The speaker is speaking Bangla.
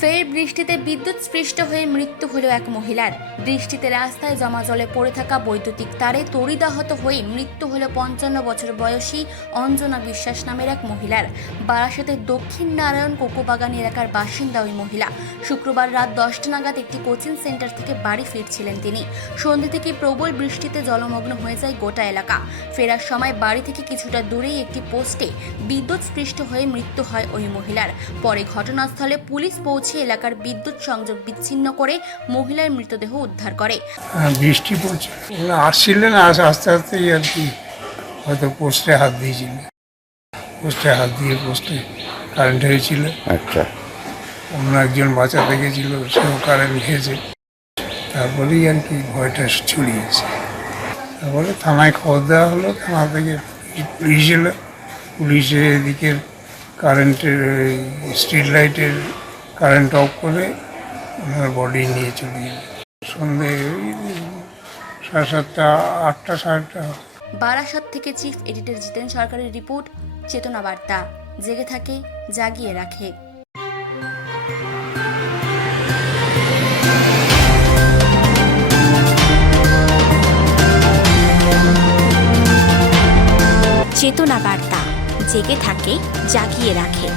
ফের বৃষ্টিতে বিদ্যুৎস্পৃষ্ট হয়ে মৃত্যু হল এক মহিলার। বৃষ্টিতে রাস্তায় জমা জলে পড়ে থাকা বৈদ্যুতিক তারে তড়িদাহত হয়ে মৃত্যু হল 55 বছর বয়সী অঞ্জনা বিশ্বাস নামের এক মহিলার। বারাসাতের দক্ষিণ নারায়ণ কোকোবাগান এলাকার বাসিন্দা ওই মহিলা শুক্রবার রাত 10টা নাগাদ একটি কোচিং সেন্টার থেকে বাড়ি ফিরছিলেন তিনি। সন্ধ্যে থেকে প্রবল বৃষ্টিতে জলমগ্ন হয়ে যায় গোটা এলাকা। ফেরার সময় বাড়ি থেকে কিছুটা দূরেই একটি পোস্টে বিদ্যুৎস্পৃষ্ট হয়ে মৃত্যু হয় ওই মহিলার। পরে ঘটনাস্থলে পুলিশ পৌঁছে এলাকার বিদ্যুৎ সংযোগ বিচ্ছিন্ন করে মহিলার মৃতদেহ উদ্ধার করে। বৃষ্টি পড়ছে, আসছিলেন আস্তে আস্তেই আর কি হয়তো পোস্টে হাত দিয়েছিল, পোস্টে হাত দিয়ে পোস্টে কারেন্ট হয়েছিল। আচ্ছা, অন্য একজন বাঁচাতে গেছিল, সেও কারেন্ট খেয়েছে। তারপরেই আর কি ভয়টা ছড়িয়েছে। তারপরে থানায় খবর দেওয়া হলো, থানা থেকে পুলিশ এলো। পুলিশের এদিকের কারেন্টের স্ট্রিট লাইটের কারেন্ট অফ করে ওনার বডি নিয়ে চলে গেল। সন্ধ্যে 7:30, 8টা, 8:30। বারাসাত থেকে চিফ এডিটর জিতেন সরকারের রিপোর্ট, চেতনা বার্তা। জেগে থাকে, জাগিয়ে রাখে। চেতনা বার্তা, জেগে থাকে, জাগিয়ে রাখে।